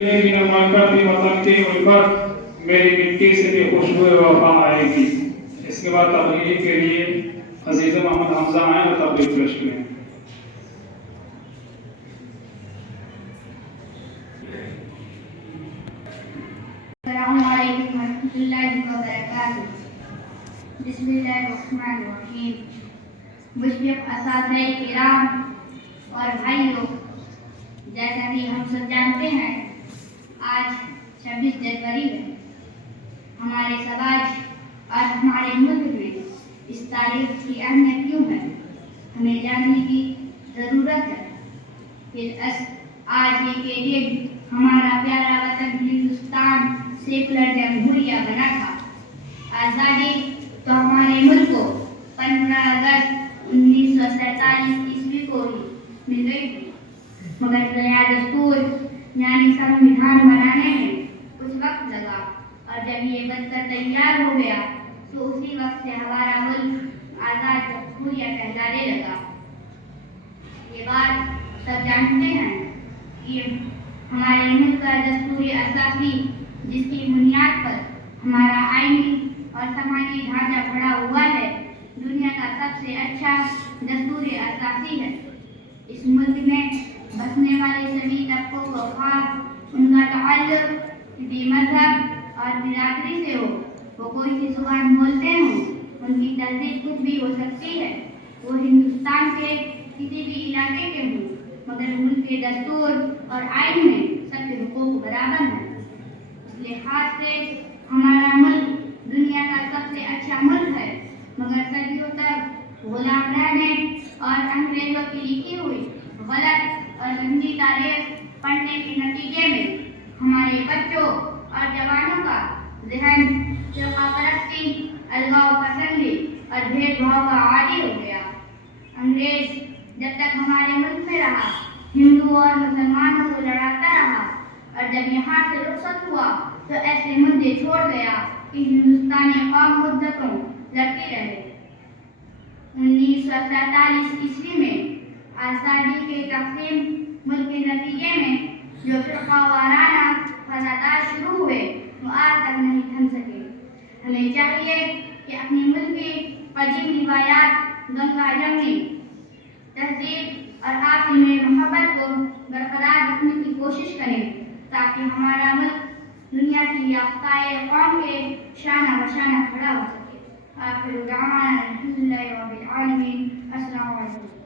لیکن مکہ وطن الفت میری مٹی سے بھی خوشبو وفا آئے گی. اس کے بعد تبلیغ کے لیے عزیز محمد حمزہ آئے اور تبلیغ پیش کریں. السلام علیکم ورحمۃ اللہ وبرکاتہ. بسم اللہ الرحمن الرحیم. مشرف اساتذہ کرام اور بھائیوں، جیسا کہ ہم سب جانتے ہیں آج 26 جنوری ہے. ہمارے سماج اور ہمارے ملک میں اس تاریخ کی اہمیت کیوں ہے، ہمیں جاننے کی ضرورت ہے. آج یہ کے دن ہمارا پیارا وطن ہندوستان سیکولر جمہوریہ بنا تھا. آزادی تو ہمارے ملک کو 15 اگست 1947 عیسوی کو ہی مل گئی تھی، مگر نیا دستور یعنی سنویدھان بنانے میں کچھ وقت لگا، اور جب یہ بن کر تیار ہو گیا تو اسی وقت سے ہمارا ملک آزاد جمہوریہ کہلانے لگا. یہ بات سب جانتے ہیں کہ ہمارے ملک کا دستور اساسی، جس کی بنیاد پر ہمارا آئینی اور سماجی ڈھانچہ کھڑا ہوا ہے، دنیا کا سب سے اچھا دستور اساسی ہے. اس ملک میں بسنے والے سبھی طبقوں کو خواہ ان کا تعلق کسی مذہب اور برادری سے ہو، وہ کوئی سی زبان بولتے ہوں، ان کی تہذیب کچھ بھی ہو سکتی ہے، وہ ہندوستان کے کسی بھی علاقے کے ہوں، مگر ملک کے دستور اور آئین میں سب کے حقوق برابر ہیں. اس لحاظ سے ہمارا ملک دنیا کا سب سے اچھا ملک ہے، مگر صدیوں تک غلام رہنے اور انگریزوں کی لکھی ہوئی غلط اور گندی تاریخ پڑھنے کے نتیجے میں ہمارے بچوں اور جوانوں کا ذہن فرقہ پرستی، الگاؤ پسندی اور بھید بھاؤ کا عادی ہو گیا. انگریز جب تک ہمارے ملک میں رہا، ہندو اور مسلمانوں کو لڑاتا رہا، اور جب یہاں سے رخصت ہوا تو ایسے مدعے چھوڑ گیا کہ ہندوستانی قوم مدتوں لڑتی رہے. 1947 عیسوی میں آزادی کے تقسیم ملک کے نتیجے میں جو فرقہ وارانہ فسادات شروع ہوئے وہ آج تک نہیں تھم سکے. ہمیں چاہیے کہ اپنی ملک کی قدیم روایات، گنگا جمنی تہذیب اور آپس میں محبت کو برقرار رکھنے کی کوشش کریں، تاکہ ہمارا ملک دنیا کی یافتہ قوم کے شانہ بشانہ کھڑا ہو سکے. آخر دعوانا الحمدللہ رب العالمین. السلام علیکم.